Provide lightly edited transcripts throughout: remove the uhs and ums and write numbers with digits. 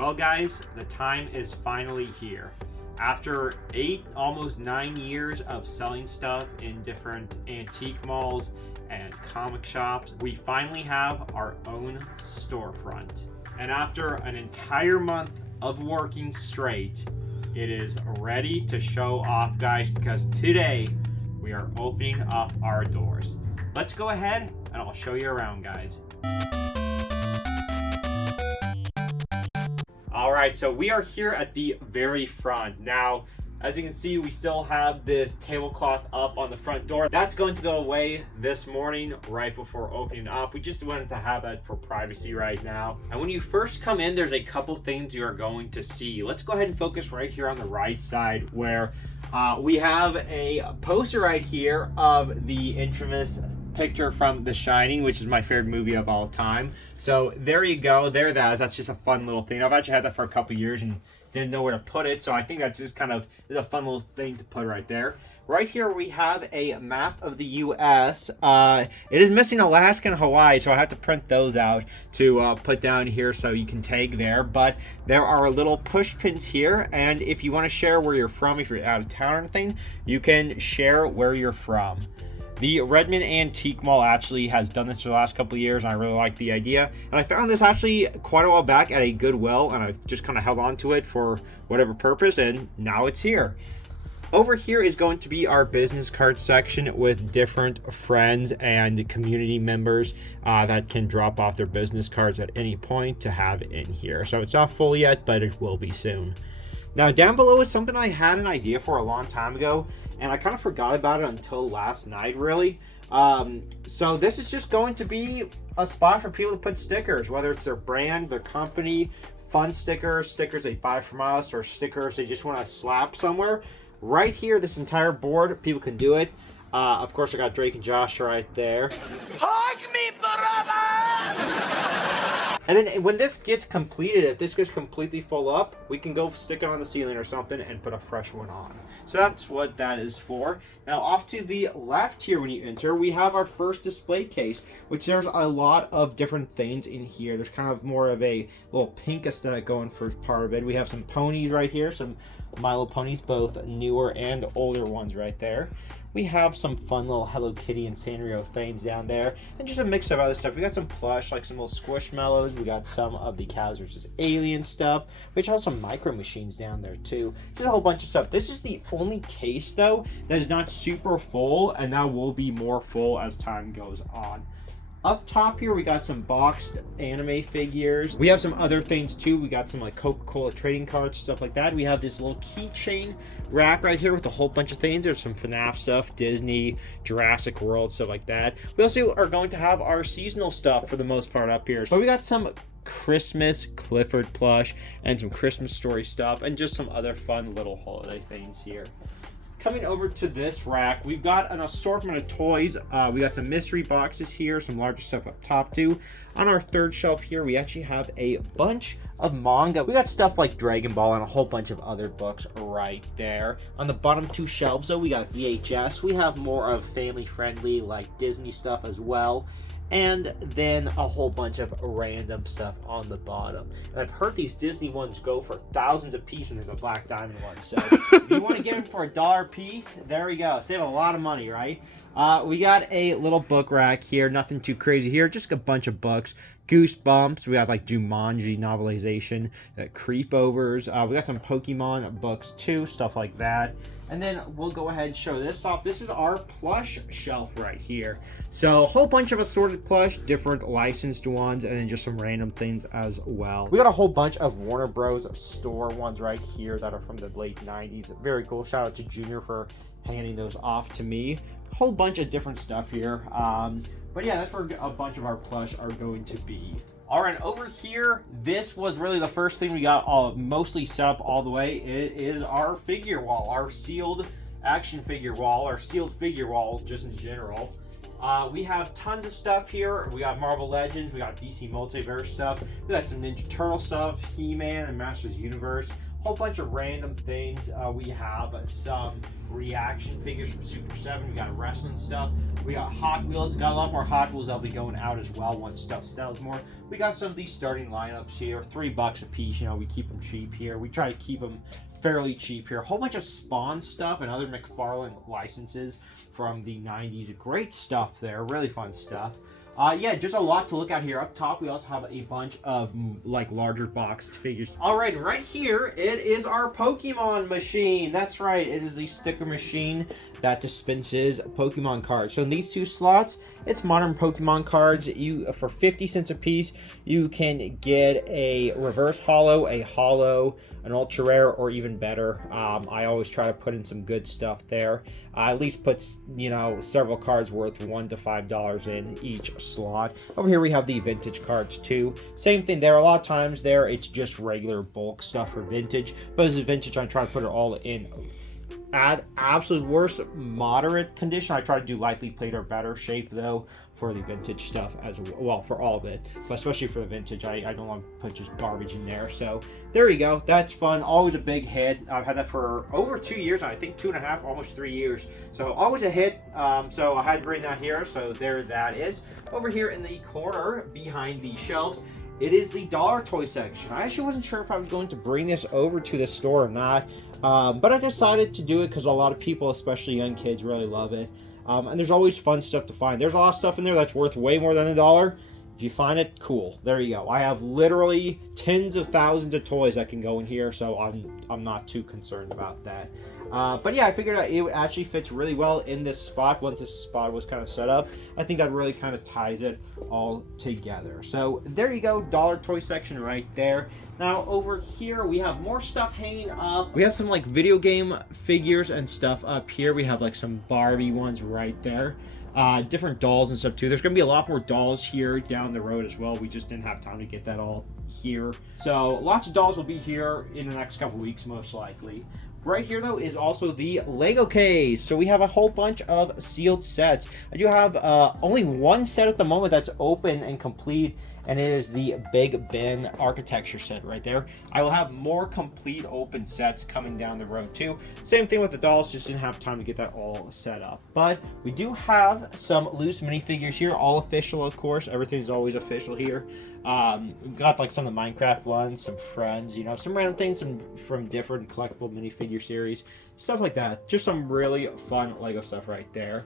Well guys, the time is finally here. After 8, almost 9 years of selling stuff in different antique malls and comic shops, we finally have our own storefront. And after an entire month of working straight, it is ready to show off, guys, because today we are opening up our doors. Let's go ahead and I'll show you around, guys. Alright, so we are here at the very front. Now, as you can see, we still have this tablecloth up on the front door. That's going to go away this morning right before opening up. We just wanted to have that for privacy right now. And when you first come in, there's a couple things you are going to see. Let's go ahead and focus right here on the right side where we have a poster right here of the infamous picture from The Shining, which is my favorite movie of all time. So there you go. There that is. That's just a fun little thing. I've actually had that for a couple years and didn't know where to put it. So I think that's just kind of is a fun little thing to put right there. Right here we have a map of the U.S. It is missing Alaska and Hawaii, so I have to print those out to put down here so you can tag there. But there are little push pins here, and if you want to share where you're from, if you're out of town or anything, you can share where you're from. The Redmond Antique Mall actually has done this for the last couple of years, and I really like the idea. And I found this actually quite a while back at a Goodwill, and I've just kind of held on to it for whatever purpose, and now it's here. Over here is going to be our business card section with different friends and community members that can drop off their business cards at any point to have in here. So it's not full yet, but it will be soon. Now down below is something I had an idea for a long time ago, and I kind of forgot about it until last night, really. So this is just going to be a spot for people to put stickers, whether it's their brand, their company, fun stickers, stickers they buy from us, or stickers they just want to slap somewhere. Right here, this entire board, people can do it. Of course, I got Drake and Josh right there. Hug me, brother! And then when this gets completed, if this gets completely full up, we can go stick it on the ceiling or something and put a fresh one on. So that's what that is for. Now off to the left here when you enter, we have our first display case, which there's a lot of different things in here. There's kind of more of a little pink aesthetic going for part of it. We have some ponies right here, some My Little Ponies, both newer and older ones right there. We have some fun little Hello Kitty and Sanrio things down there, and just a mix of other stuff. We got some plush, like some little Squishmallows. We got some of the Cows vs. Alien stuff, which have some micro machines down there too. Just a whole bunch of stuff. This is the only case though that is not super full, and that will be more full as time goes on. Up top here, we got some boxed anime figures. We have some other things too. We got some like Coca-Cola trading cards, stuff like that. We have this little keychain rack right here with a whole bunch of things. There's some FNAF stuff, Disney, Jurassic World, stuff like that. We also are going to have our seasonal stuff for the most part up here. So we got some Christmas Clifford plush and some Christmas story stuff and just some other fun little holiday things here. Coming over to this rack, we've got an assortment of toys. We got some mystery boxes here, some larger stuff up top too. On our third shelf here, we actually have a bunch of manga. We got stuff like Dragon Ball and a whole bunch of other books right there. On the bottom two shelves though, we got VHS. We have more of family friendly like Disney stuff as well. And then a whole bunch of random stuff on the bottom. And I've heard these Disney ones go for thousands a piece, and there's a Black Diamond one. So if you want to get them for $1 a piece, there we go. Save a lot of money, right? We got a little book rack here. Nothing too crazy here. Just a bunch of books. Goosebumps. We got like Jumanji novelization, Creepovers. We got some Pokemon books too, stuff like that. And then we'll go ahead and show this off. This is our plush shelf right here. So a whole bunch of assorted plush, different licensed ones, and then just some random things as well. We got a whole bunch of Warner Bros. Store ones right here that are from the late 90s. Very cool. Shout out to Junior for handing those off to me. A whole bunch of different stuff here. But yeah, that's where a bunch of our plush are going to be. All right, over here, this was really the first thing we got all mostly set up all the way. It is our figure wall, our sealed action figure wall, our sealed figure wall, just in general. We have tons of stuff here. We got Marvel Legends, we got DC Multiverse stuff, we got some Ninja Turtle stuff, He-Man and Masters of the Universe, Whole bunch of random things. We have some reaction figures from Super 7. We got wrestling stuff. We got Hot Wheels. Got a lot more Hot Wheels that'll be going out as well once stuff sells more. We got some of these starting lineups here. $3 a piece. You know, we keep them cheap here. We try to keep them fairly cheap here. A whole bunch of Spawn stuff and other McFarlane licenses from the 90s. Great stuff there. Really fun stuff. Yeah, just a lot to look at here. Up top, we also have a bunch of like larger boxed figures. All right, right here, it is our Pokemon machine. That's right, it is the sticker machine that dispenses Pokemon cards. So in these two slots, it's modern Pokemon cards. For 50 cents a piece, you can get a reverse holo, a holo, an ultra rare, or even better. I always try to put in some good stuff there. At least puts, you know, several cards worth $1 to $5 in each slot. Over here we have the vintage cards too. Same thing there. A lot of times there it's just regular bulk stuff for vintage, but as a vintage I try to put it all in at absolute worst moderate condition. I try to do lightly played or better shape though for the vintage stuff as well, for all of it, but especially for the vintage I don't want to put just garbage in there. So there you go, that's fun. Always a big hit. I've had that for over 2 years, I think 2.5, almost 3 years, so always a hit. So I had to bring that here, so there that is. Over here in the corner behind the shelves, it is the dollar toy section. I actually wasn't sure if I was going to bring this over to the store or not, but I decided to do it because a lot of people, especially young kids, really love it. And there's always fun stuff to find. There's a lot of stuff in there that's worth way more than $1. If you find it, cool. There you go. I have literally tens of thousands of toys that can go in here, so I'm not too concerned about that. But yeah, I figured out it actually fits really well in this spot. Once this spot was kind of set up, I think that really kind of ties it all together. So there you go, dollar toy section right there. Now over here we have more stuff hanging up. We have some like video game figures and stuff up here. We have like some Barbie ones right there. Different dolls and stuff too. There's gonna be a lot more dolls here down the road as well. We just didn't have time to get that all here. So lots of dolls will be here in the next couple weeks most likely. Right here though is also the Lego case. So we have a whole bunch of sealed sets. I do have only one set at the moment that's open and complete, and it is the Big Ben architecture set right there. I will have more complete open sets coming down the road too. Same thing with the dolls, just didn't have time to get that all set up. But we do have some loose minifigures here, all official of course. Everything's always official here. We've got like some of the Minecraft ones, some friends, you know, some random things from different collectible minifigure series, stuff like that. Just some really fun Lego stuff right there.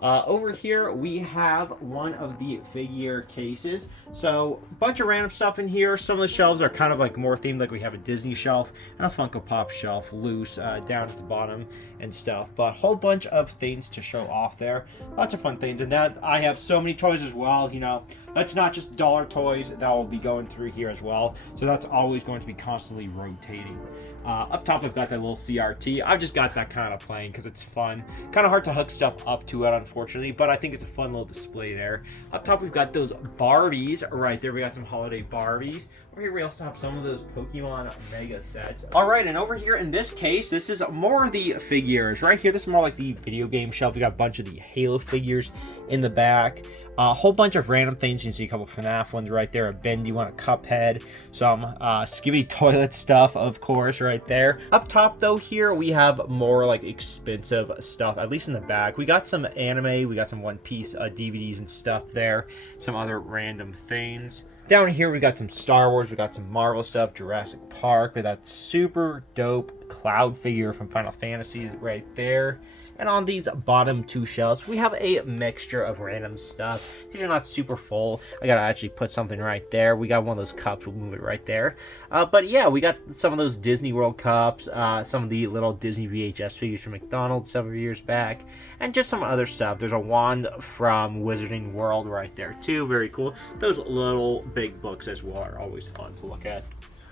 Over here we have one of the figure cases. So a bunch of random stuff in here. Some of the shelves are kind of like more themed, like we have a Disney shelf and a Funko Pop shelf loose down at the bottom and stuff, but a whole bunch of things to show off there. Lots of fun things, and that I have so many toys as well. You know, that's not just dollar toys that will be going through here as well, so that's always going to be constantly rotating. Up top I've got that little CRT. I've just got that kind of playing because it's fun. Kind of hard to hook stuff up to it unfortunately, but I think it's a fun little display there. Up top we've got those Barbies right there. We got some holiday Barbies. Over here we also have some of those Pokemon Mega sets. Alright, and over here in this case, this is more of the figures. Right here, this is more like the video game shelf. We got a bunch of the Halo figures in the back. A whole bunch of random things. You can see a couple FNAF ones right there, a bendy one, a Cuphead, some Skibidi Toilet stuff, of course, right there. Up top, though, here we have more like expensive stuff, at least in the back. We got some anime, we got some One Piece DVDs and stuff there, some other random things. Down here, we got some Star Wars, we got some Marvel stuff, Jurassic Park, with that super dope Cloud figure from Final Fantasy right there. And on these bottom two shelves, we have a mixture of random stuff. These are not super full. I gotta actually put something right there. We got one of those cups. We'll move it right there. But yeah, we got some of those Disney World cups, some of the little Disney VHS figures from McDonald's several years back, and just some other stuff. There's a wand from Wizarding World right there too. Very cool. Those little big books as well are always fun to look at.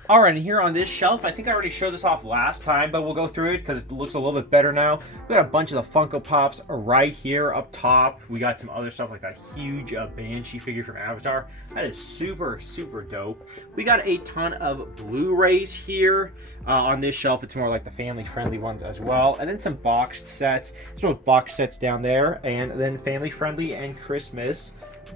Alright, and here on this shelf, I think I already showed this off last time, but we'll go through it because it looks a little bit better now. We got a bunch of the Funko Pops right here up top. We got some other stuff like that huge Banshee figure from Avatar. That is super, super dope. We got a ton of Blu-rays here. On this shelf, it's more like the family-friendly ones as well. And then some boxed sets. Some box sets down there. And then family-friendly and Christmas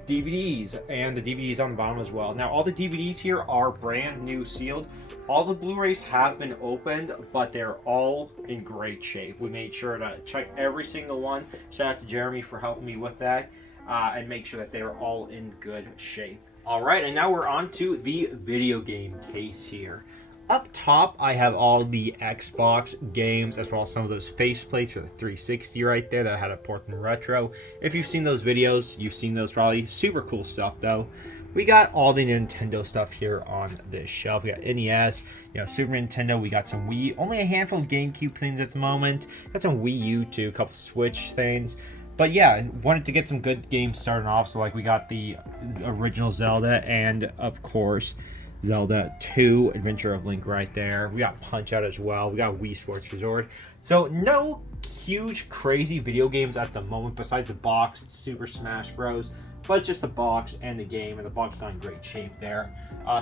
DVDs, and the DVDs on the bottom as well. Now all the DVDs here are brand new sealed. All the Blu-rays have been opened, but they're all in great shape. We made sure to check every single one. Shout out to Jeremy for helping me with that, and make sure that they were all in good shape. All right, and now we're on to the video game case here. Up top, I have all the Xbox games, as well as some of those faceplates for the 360 right there that had a Portland Retro. If you've seen those videos, you've seen those probably. Super cool stuff, though. We got all the Nintendo stuff here on this shelf. We got NES, Super Nintendo. We got some Wii. Only a handful of GameCube things at the moment. Got some Wii U too, a couple Switch things. But yeah, wanted to get some good games starting off. So like we got the original Zelda and of course Zelda 2 Adventure of Link right there. We got Punch-Out as well. We got Wii Sports Resort. So no huge crazy video games at the moment besides the box Super Smash Bros. But it's just the box and the game, and the box got in great shape there.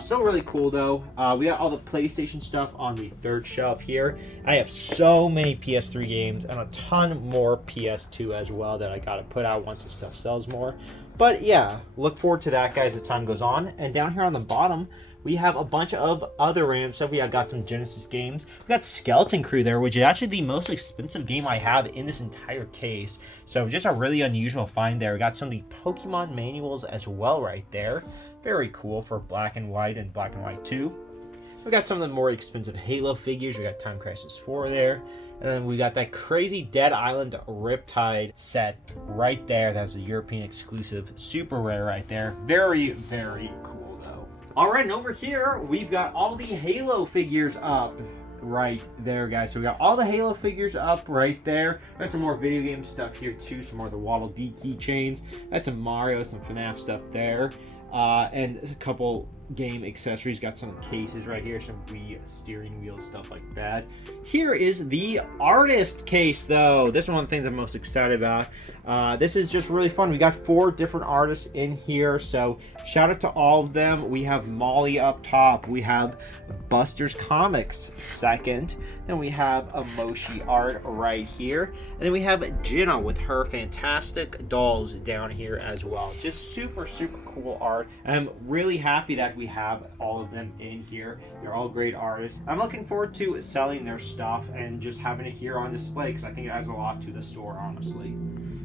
Still really cool though. We got all the PlayStation stuff on the third shelf here. I have so many PS3 games and a ton more PS2 as well that I gotta put out once this stuff sells more. But yeah, look forward to that, guys, as time goes on. And down here on the bottom, we have a bunch of other random stuff. We got some Genesis games. We got Skeleton Crew there, which is actually the most expensive game I have in this entire case. So just a really unusual find there. We got some of the Pokemon manuals as well right there. Very cool for Black and White and Black and White 2. We got some of the more expensive Halo figures. We got Time Crisis 4 there. And then we got that crazy Dead Island Riptide set right there. That's a European exclusive. Super rare right there. Very, very cool. Alright, and over here, we've got all the Halo figures up right there, guys. So we got all the Halo figures up right there. There's some more video game stuff here, too. Some more of the Waddle Dee keychains. That's some Mario, some FNAF stuff there. And a couple game accessories. Got some cases right here, some Wii steering wheel stuff like that. Here is the artist case, though. This is one of the things I'm most excited about. This is just really fun. We got 4 different artists in here, so shout out to all of them. We have Molly up top. We have Buster's Comics second. Then we have Emoshi art right here. And then we have Jenna with her fantastic dolls down here as well. Just super, super cool art. I'm really happy that we have all of them in here. They're all great artists. I'm looking forward to selling their stuff and just having it here on display because I think it adds a lot to the store, honestly.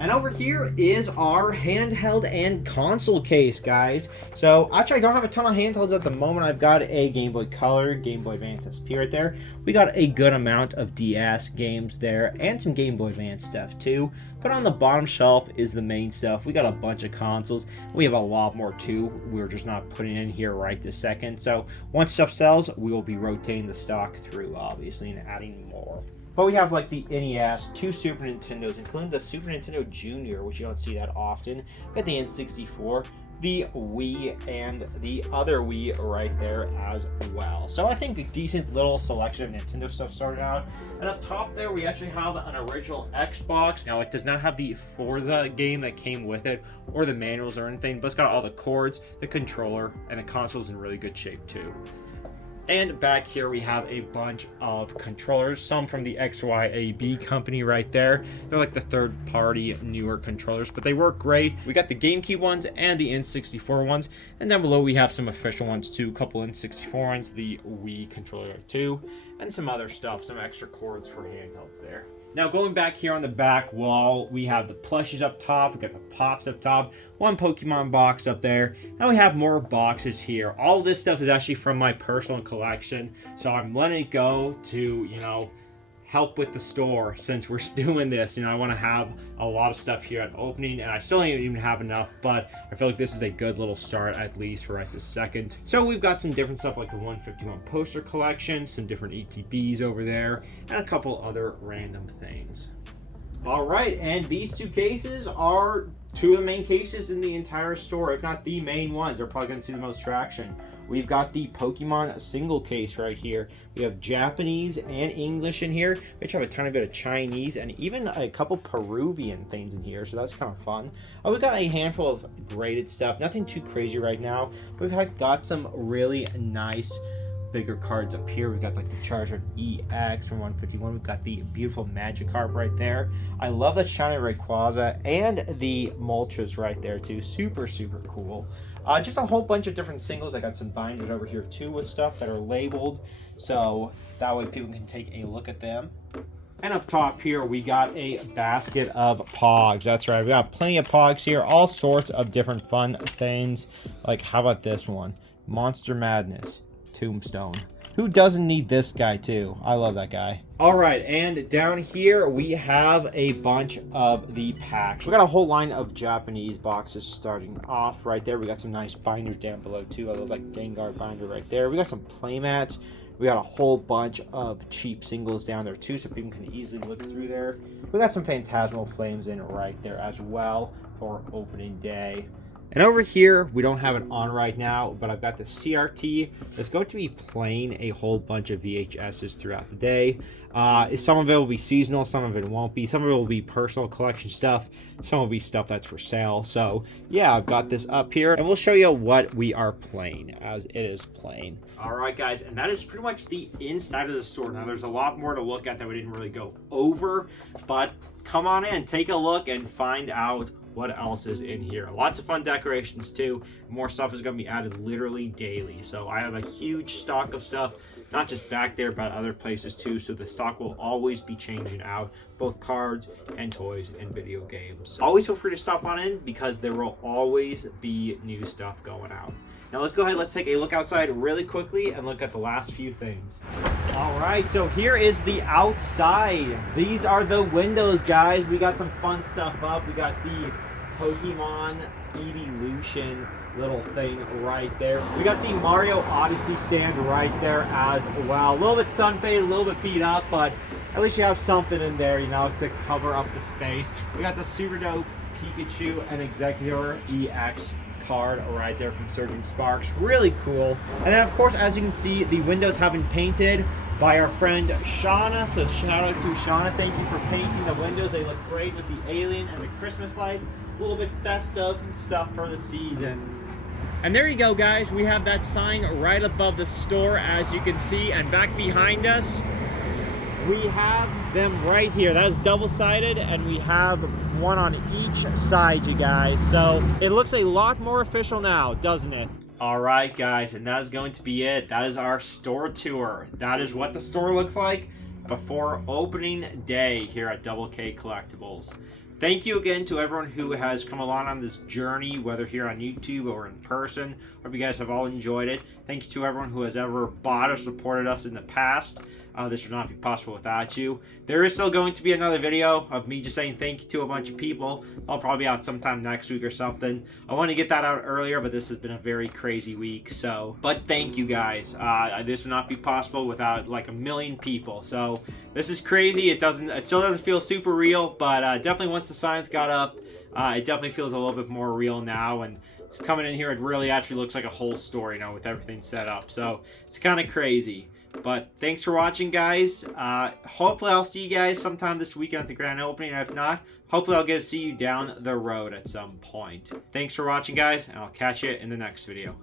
And over here is our handheld and console case, guys. So actually I don't have a ton of handhelds at the moment. I've got a Game Boy Color, Game Boy Advance SP right there. We got a good amount of DS games there and some Game Boy Advance stuff too. But on the bottom shelf is the main stuff. We got a bunch of consoles. We have a lot more too. We're just not putting in here right this second. So once stuff sells, we will be rotating the stock through, obviously, and adding more. But we have like the NES, 2 Super Nintendos, including the Super Nintendo Junior, which you don't see that often. We got the N64, the Wii, and the other Wii right there as well. So I think a decent little selection of Nintendo stuff started out. And up top there, we actually have an original Xbox. Now, it does not have the Forza game that came with it, or the manuals or anything, but it's got all the cords, the controller, and the console's in really good shape too. And back here we have a bunch of controllers, some from the XYAB company right there. They're like the third-party newer controllers, but they work great. We got the GameCube ones and the N64 ones, and down below we have some official ones too, a couple N64 ones, the Wii controller too, and some other stuff, some extra cords for handhelds there. Now going back here on the back wall, we have the plushies up top, we got the pops up top, one Pokemon box up there, and we have more boxes here. All this stuff is actually from my personal collection, so I'm letting it go to, help with the store since we're doing this. I want to have a lot of stuff here at opening, and I still don't even have enough, but I feel like this is a good little start, at least for right this second. So we've got some different stuff like the 151 poster collection, some different ETBs over there, and a couple other random things. All right, and these 2 cases are 2 of the main cases in the entire store, if not the main ones. They're probably going to see the most traction. We've got the Pokemon single case right here. We have Japanese and English in here, which have a tiny bit of Chinese and even a couple Peruvian things in here, so that's kind of fun. We've got a handful of graded stuff, nothing too crazy right now. We've got some really nice bigger cards up here. We got like the Charizard EX from 151. We've got the beautiful Magikarp right there. I love the shiny Rayquaza and the Moltres right there too. Super, super cool. Just a whole bunch of different singles. I got some binders over here too with stuff that are labeled, so that way people can take a look at them. And up top here, we got a basket of Pogs. That's right, we got plenty of Pogs here, all sorts of different fun things. Like, how about this one? Monster Madness Tombstone. Who doesn't need this guy too? I love that guy. All right, and down here we have a bunch of the packs. We got a whole line of Japanese boxes starting off right there. We got some nice binders down below too. I love like Gengar binder right there. We got some playmats. We got a whole bunch of cheap singles down there too, so people can easily look through there. We got some Phantasmal Flames in right there as well for opening day. And over here, we don't have it on right now, but I've got the CRT that's going to be playing a whole bunch of VHSs throughout the day. Some of it will be seasonal, some of it won't be. Some of it will be personal collection stuff. Some will be stuff that's for sale. So yeah, I've got this up here, and we'll show you what we are playing as it is playing. All right, guys, and that is pretty much the inside of the store. Now, there's a lot more to look at that we didn't really go over, but come on in, take a look, and find out what else is in here. Lots of fun decorations too. More stuff is going to be added literally daily. So I have a huge stock of stuff, not just back there, but other places too. So the stock will always be changing out, both cards and toys and video games. So always feel free to stop on in because there will always be new stuff going out. Now let's go ahead, let's take a look outside really quickly and look at the last few things. All right, so here is the outside. These are the windows, guys. We got some fun stuff up. We got the Pokemon Evolution little thing right there. We got the Mario Odyssey stand right there as well. A little bit sun faded, a little bit beat up, but at least you have something in there, you know, to cover up the space. We got the super dope Pikachu and Executor EX card right there from Surging Sparks. Really cool. And then, of course, as you can see, the windows have been painted by our friend Shauna. So shout out to Shauna. Thank you for painting the windows. They look great with the alien and the Christmas lights. A little bit festive and stuff for the season. And there you go, guys. We have that sign right above the store, as you can see. And back behind us, we have them right here. That is double-sided, and we have one on each side, you guys. So it looks a lot more official now, doesn't it? All right, guys, and that is going to be it. That is our store tour. That is what the store looks like before opening day here at DoubleKCollectibles. Thank you again to everyone who has come along on this journey, whether here on YouTube or in person. Hope you guys have all enjoyed it. Thank you to everyone who has ever bought or supported us in the past. This would not be possible without you. There is still going to be another video of me just saying thank you to a bunch of people. I'll probably be out sometime next week or something. I want to get that out earlier, but this has been a very crazy week. So, but thank you guys. This would not be possible without like a million people. So this is crazy. It still doesn't feel super real, but definitely once the signs got up, it definitely feels a little bit more real now. And it's coming in here, it really actually looks like a whole store, you know, with everything set up. So it's kind of crazy. But thanks for watching, guys. Hopefully I'll see you guys sometime this weekend at the grand opening. If not, hopefully I'll get to see you down the road at some point. Thanks for watching, guys, and I'll catch you in the next video.